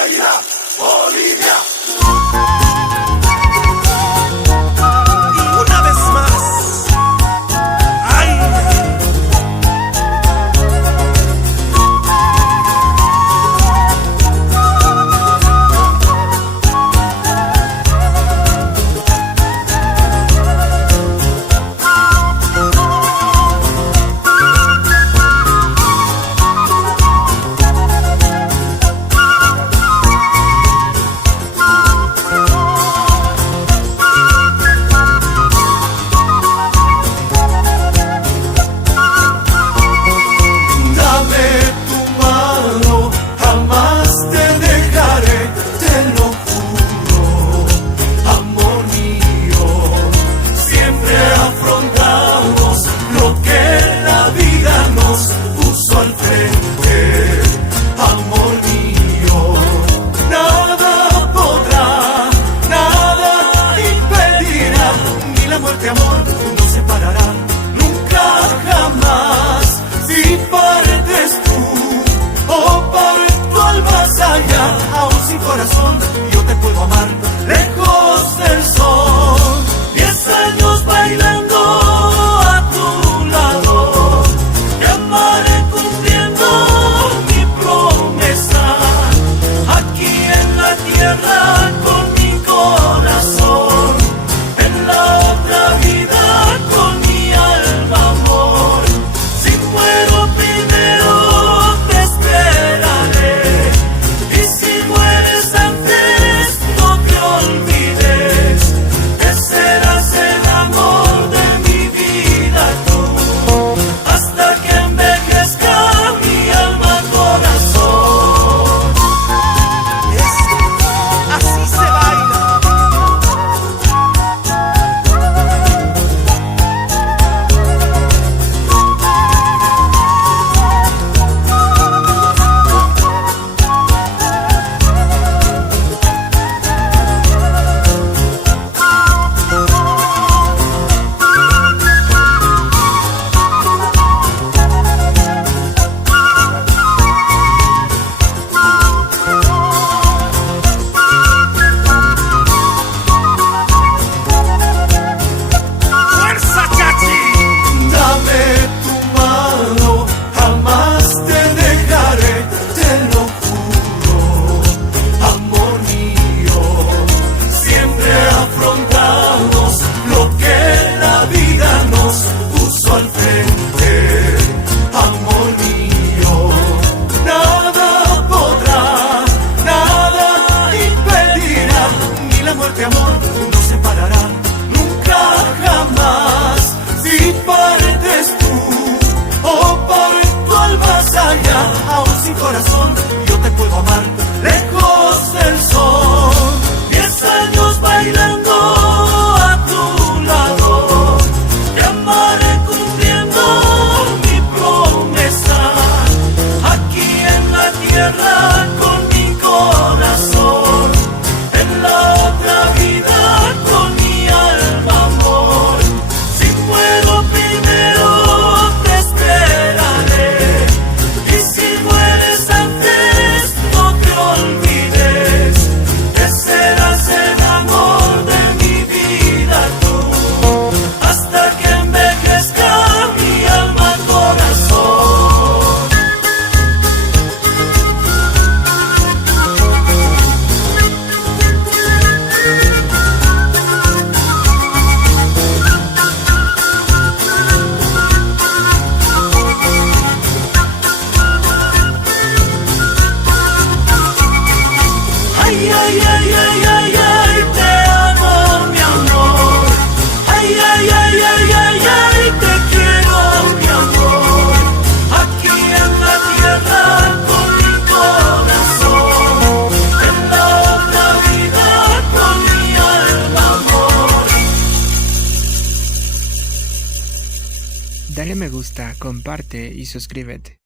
Zaira, Bolivia. Y una vez más, ay. Aún sin corazón, yo te puedo amar lejos del sol. 10 años bailando a tu lado, te amaré cumpliendo mi promesa. Aquí en la tierra con mi corazón, en la otra vida con mi alma, amor. Si muero primero te esperaré. Aún sin corazón, yo te puedo amar lejos del sol. 10 años bailando a tu lado, te amaré cumpliendo mi promesa. Aquí en la tierra con mi corazón, en la otra vida con mi alma, amor. Si muero primero te esperaré. Dale me gusta, comparte y suscríbete.